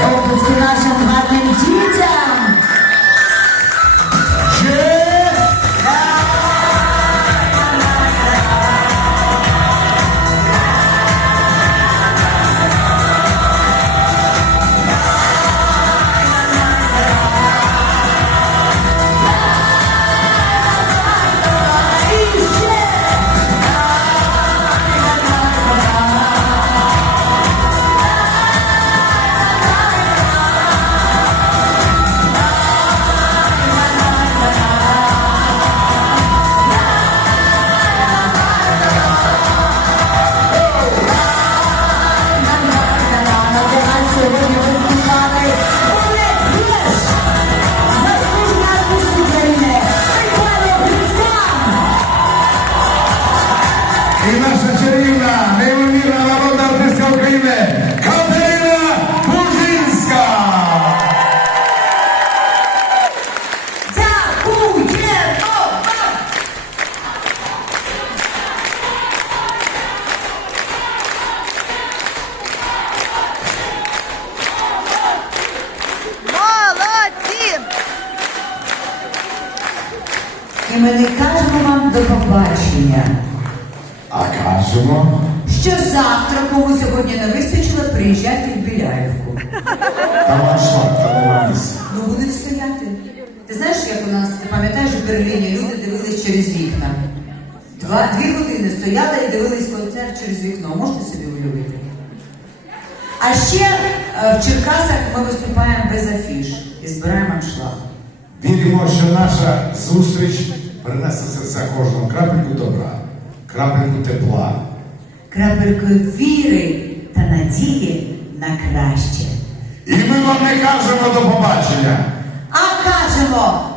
Оплески нашим гарним дітям. Наша чарівна, неймовірна народна артистка України Катерина Бужинська. Дякуємо! Молодці! І ми не кажемо вам до побачення. А кажемо, Що завтра, кому сьогодні не вистачило, приїжджайте в Біляївку. там аншлаг, там нема. Ну будуть стояти. Ти знаєш, як у нас, ти пам'ятаєш, в Берліні люди дивились через вікна. Два, дві години стояли і дивились концерт через вікно. Можете собі уявити? А ще е, в Черкасах ми виступаємо без афіш і збираємо аншлаг. Віримо, що наша зустріч принесе серця кожному крапельку добра, крапельку тепла. Крапельку віри та надії на краще. І ми вам не кажемо до побачення. А кажемо!